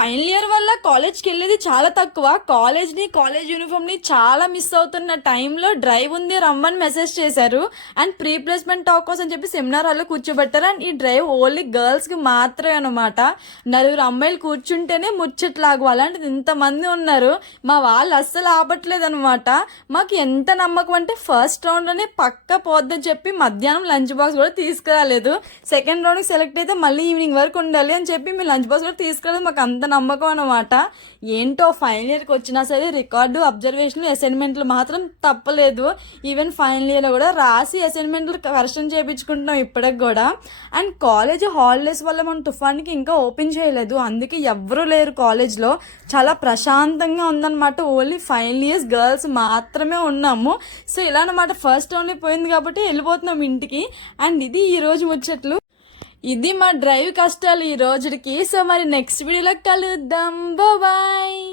Final year వల్ల కాలేజ్కి వెళ్ళేది చాలా తక్కువ. కాలేజ్ యూనిఫామ్ని చాలా మిస్ అవుతున్న టైంలో డ్రైవ్ ఉంది రమ్మని మెసేజ్ చేశారు. అండ్ ప్రీ ప్లేస్మెంట్ టాక్ కోసం అని చెప్పి సెమినార్ హాల్లో కూర్చోబెట్టారు. అండ్ ఈ డ్రైవ్ ఓన్లీ గర్ల్స్కి మాత్రమే అనమాట. నలుగురు అమ్మాయిలు కూర్చుంటేనే ముచ్చట్లాగు, అలాంటిది ఇంతమంది ఉన్నారు. మా వాళ్ళు అస్సలు ఆపట్లేదు అనమాట. మాకు ఎంత నమ్మకం అంటే ఫస్ట్ రౌండ్లోనే పక్క పోద్దని చెప్పి మధ్యాహ్నం లంచ్ బాక్స్ కూడా తీసుకురాలేదు. సెకండ్ రౌండ్కి సెలెక్ట్ అయితే మళ్ళీ ఈవినింగ్ వరకు ఉండాలి అని చెప్పి మీ లంచ్ బాక్స్ కూడా తీసుకురాలేదు. మాకు అంత నమ్మకం అనమాట. ఏంటో ఫైనల్ ఇయర్కి వచ్చినా సరే రికార్డు, అబ్జర్వేషన్లు, అసైన్మెంట్లు మాత్రం తప్పలేదు. ఈవెన్ ఫైనల్ ఇయర్లో కూడా రాసి అసైన్మెంట్లు కరెక్షన్ చేయించుకుంటున్నాం ఇప్పటికి కూడా. అండ్ కాలేజ్ హాలిడేస్ వల్ల మన తుఫాన్కి ఇంకా ఓపెన్ చేయలేదు, అందుకే ఎవ్వరూ లేరు కాలేజ్లో. చాలా ప్రశాంతంగా ఉందన్నమాట. ఓన్లీ ఫైనల్ ఇయర్స్ గర్ల్స్ మాత్రమే ఉన్నాము. సో ఇలా అనమాట. ఫస్ట్ ఓన్లీ పోయింది కాబట్టి వెళ్ళిపోతున్నాం ఇంటికి. అండ్ ఇది ఈరోజు ముచ్చట్లు. ఇది మా డ్రైవ్ కష్టాలు ఈ రోజుకి. సో మరి నెక్స్ట్ వీడియోలో కలుద్దాం. బాయ్.